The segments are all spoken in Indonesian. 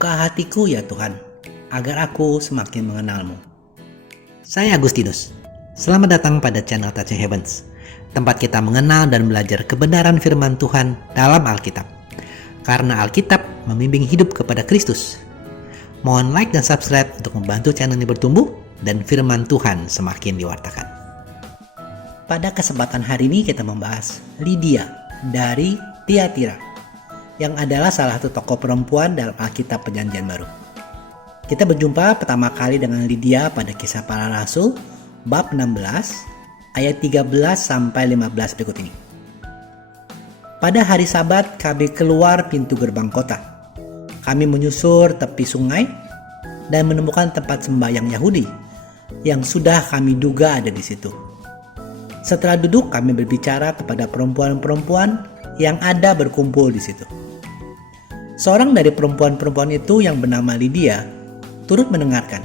Buka hatiku ya Tuhan, agar aku semakin mengenalmu. Saya Agustinus. Selamat datang pada channel Touching Heavens, tempat kita mengenal dan belajar kebenaran firman Tuhan dalam Alkitab. Karena Alkitab membimbing hidup kepada Kristus. Mohon like dan subscribe untuk membantu channel ini bertumbuh dan firman Tuhan semakin diwartakan. Pada kesempatan hari ini kita membahas Lydia dari Tiatira, yang adalah salah satu tokoh perempuan dalam Alkitab Perjanjian Baru. Kita berjumpa pertama kali dengan Lydia pada Kisah Para Rasul bab 16 ayat 13 sampai 15 berikut ini. Pada hari Sabat kami keluar pintu gerbang kota. Kami menyusur tepi sungai dan menemukan tempat sembahyang Yahudi yang sudah kami duga ada di situ. Setelah duduk kami berbicara kepada perempuan-perempuan yang ada berkumpul di situ. Seorang dari perempuan-perempuan itu yang bernama Lydia turut mendengarkan.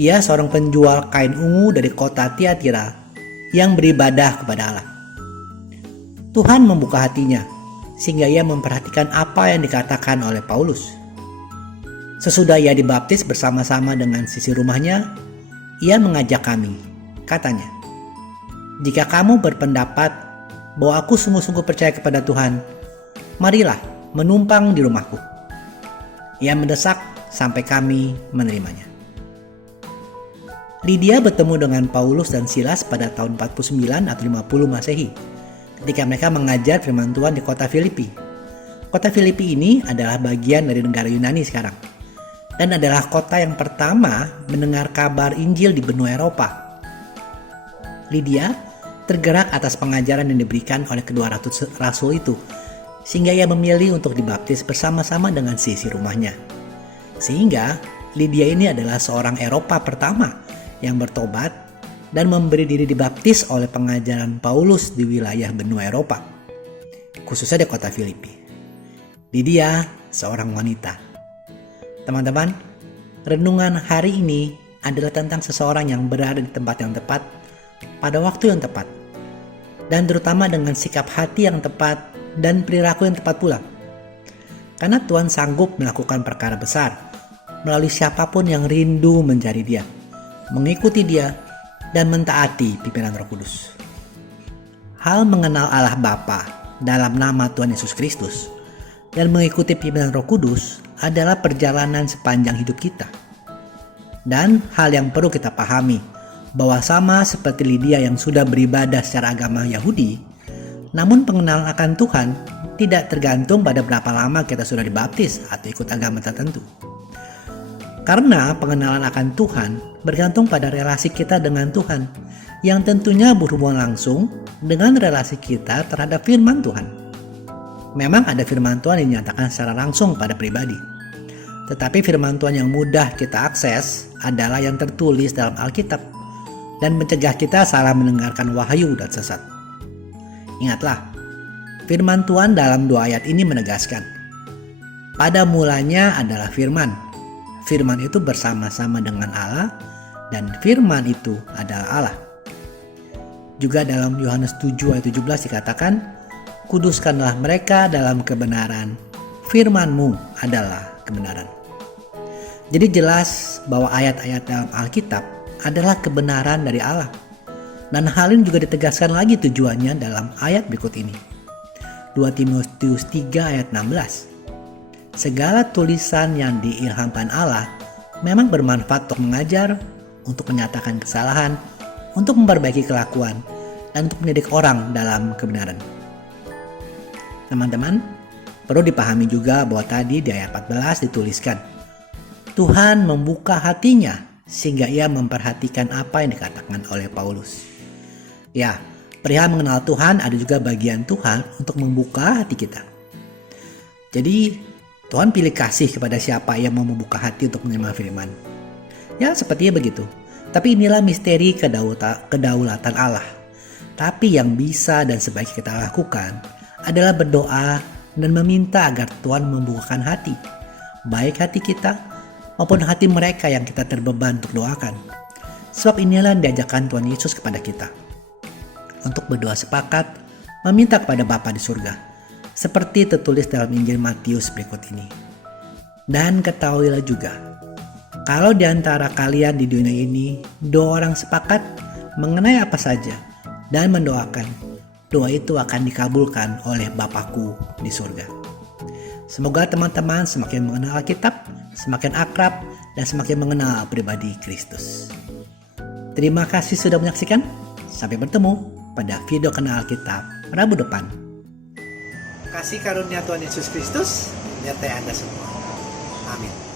Ia seorang penjual kain ungu dari kota Tiatira yang beribadah kepada Allah. Tuhan membuka hatinya sehingga ia memperhatikan apa yang dikatakan oleh Paulus. Sesudah ia dibaptis bersama-sama dengan sisi rumahnya, ia mengajak kami. Katanya, "Jika kamu berpendapat bahwa aku sungguh-sungguh percaya kepada Tuhan, marilah menumpang di rumahku." Ia mendesak sampai kami menerimanya. Lydia bertemu dengan Paulus dan Silas pada tahun 49 atau 50 Masehi ketika mereka mengajar firman Tuhan di kota Filipi. Kota Filipi ini adalah bagian dari negara Yunani sekarang dan adalah kota yang pertama mendengar kabar Injil di benua Eropa. Lydia tergerak atas pengajaran yang diberikan oleh kedua rasul itu, sehingga ia memilih untuk dibaptis bersama-sama dengan sisi rumahnya. Sehingga Lydia ini adalah seorang Eropa pertama yang bertobat dan memberi diri dibaptis oleh pengajaran Paulus di wilayah benua Eropa, khususnya di kota Filipi. Lydia seorang wanita. Teman-teman, renungan hari ini adalah tentang seseorang yang berada di tempat yang tepat pada waktu yang tepat, dan terutama dengan sikap hati yang tepat dan perilaku yang tepat pula. Karena Tuhan sanggup melakukan perkara besar melalui siapapun yang rindu mencari Dia, mengikuti Dia, dan mentaati pimpinan Roh Kudus. Hal mengenal Allah Bapa dalam nama Tuhan Yesus Kristus dan mengikuti pimpinan Roh Kudus adalah perjalanan sepanjang hidup kita. Dan hal yang perlu kita pahami bahwa sama seperti Lydia yang sudah beribadah secara agama Yahudi, namun pengenalan akan Tuhan tidak tergantung pada berapa lama kita sudah dibaptis atau ikut agama tertentu. Karena pengenalan akan Tuhan bergantung pada relasi kita dengan Tuhan, yang tentunya berhubungan langsung dengan relasi kita terhadap firman Tuhan. Memang ada firman Tuhan yang dinyatakan secara langsung pada pribadi. Tetapi firman Tuhan yang mudah kita akses adalah yang tertulis dalam Alkitab dan mencegah kita salah mendengarkan wahyu dan sesat. Ingatlah, firman Tuhan dalam dua ayat ini menegaskan, pada mulanya adalah firman. Firman itu bersama-sama dengan Allah dan firman itu adalah Allah. Juga dalam Yohanes 7 ayat 17 dikatakan, kuduskanlah mereka dalam kebenaran, firman-Mu adalah kebenaran. Jadi jelas bahwa ayat-ayat dalam Alkitab adalah kebenaran dari Allah. Dan hal ini juga ditegaskan lagi tujuannya dalam ayat berikut ini. 2 Timotius 3 ayat 16. Segala tulisan yang diilhamkan Allah memang bermanfaat untuk mengajar, untuk menyatakan kesalahan, untuk memperbaiki kelakuan, dan untuk mendidik orang dalam kebenaran. Teman-teman, perlu dipahami juga bahwa tadi di ayat 14 dituliskan, Tuhan membuka hatinya sehingga ia memperhatikan apa yang dikatakan oleh Paulus. Ya, perihal mengenal Tuhan ada juga bagian Tuhan untuk membuka hati kita. Jadi Tuhan pilih kasih kepada siapa yang mau membuka hati untuk menerima firman. Ya, sepertinya begitu. Tapi inilah misteri kedaulatan Allah. Tapi yang bisa dan sebaiknya kita lakukan adalah berdoa dan meminta agar Tuhan membukakan hati, baik hati kita maupun hati mereka yang kita terbeban untuk doakan. Sebab inilah yang diajarkan Tuhan Yesus kepada kita, untuk berdoa sepakat meminta kepada Bapa di surga, seperti tertulis dalam Injil Matius berikut ini. Dan ketahuilah juga, kalau di antara kalian di dunia ini, 2 orang sepakat mengenai apa saja dan mendoakan, doa itu akan dikabulkan oleh Bapakku di surga. Semoga teman-teman semakin mengenal Alkitab, semakin akrab, dan semakin mengenal pribadi Kristus. Terima kasih sudah menyaksikan. Sampai bertemu pada video Kenal Alkitab Rabu depan. Kasih karunia Tuhan Yesus Kristus menyertai Anda semua. Amin.